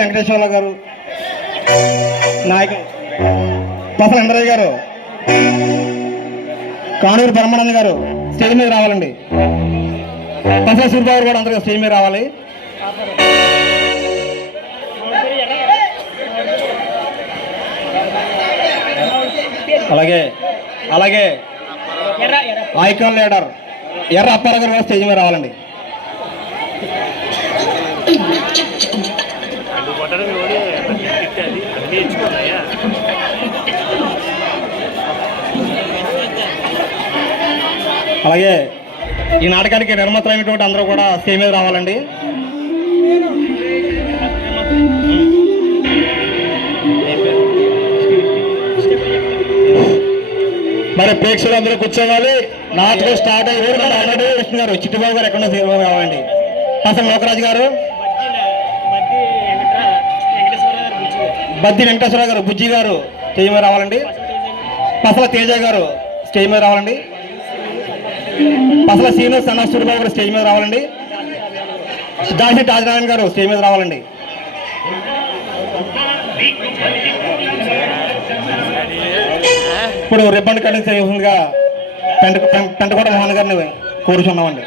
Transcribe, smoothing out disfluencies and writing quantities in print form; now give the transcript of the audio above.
వెంకటేశ్వరరావు గారు, నాయకులు పసల ఎండరయ్య గారు, కానూరు బ్రహ్మానంద గారు స్టేజ్ మీద రావాలండి. పసల సూర్యబాబు కూడా అందరూ స్టేజ్ మీద రావాలి. అలాగే అలాగే ఐకాన్ లీడర్ ఎర్ర అప్పారావు గారు కూడా స్టేజ్ మీద రావాలండి. అలాగే ఈ నాటకానికి నిర్మాతలైనటువంటి అందరూ కూడా స్టేజ్ మీద రావాలండి. మరి ప్రేక్షకులు అందరూ కూర్చోవాలి. నాటకం స్టార్ట్ అయ్యారు. చిట్టుబాబు గారు ఎక్కడ కావాలండి. అసలు లోకరాజు గారు, బద్ది వెంకటేశ్వరరావు గారు, బుజ్జి గారు స్టేజ్ మీద రావాలండి. పసల తేజ గారు స్టేజ్ మీద రావాలండి. పసల శ్రీనివాస్ సన్నా సూర్యబాబు గారు స్టేజ్ మీద రావాలండి. దాసి రాజనారాయణ గారు స్టేజ్ మీద రావాలండి. ఇప్పుడు రిబ్బన్ కటింగ్ చేయాల్సిందిగా పెంటకోట మోహన్ గారిని కోరుచున్నామండి.